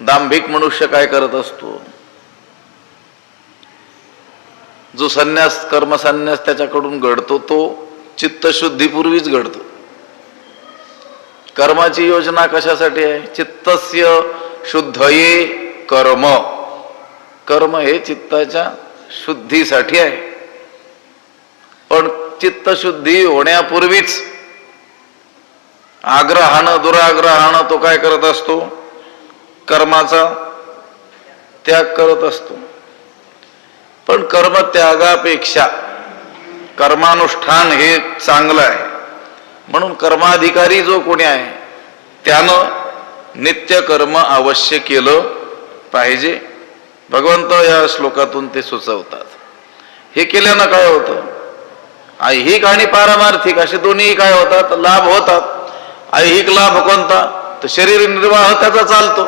दांभिक मनुष्य काय करत असतो? जो संन्यास कर्मसंन्यास त्याच्याकडून घडतो तो चित्तशुद्धीपूर्वीच घडतो. कर्माची योजना कशासाठी आहे? चित्तस्य शुद्धये कर्म. कर्म हे चित्ताच्या शुद्धीसाठी आहे. पण चित्तशुद्धी होण्यापूर्वीच आग्रहानं दुराग्रहानं तो काय करत असतो? कर्माचा त्याग करत असतो. पण कर्मत्यागापेक्षा कर्मानुष्ठान हे चांगलं आहे. म्हणून कर्माधिकारी जो कोणी आहे त्यानं नित्य कर्म अवश्य केलं पाहिजे. भगवंत या श्लोकातून ते सुचवतात. हे केल्यानं काय होतं? ऐहिक आणि पारमार्थिक असे दोन्ही काय होतात? लाभ होतात. ऐहिक लाभ कोणता? तर शरीर निर्वाह त्याचा चालतो.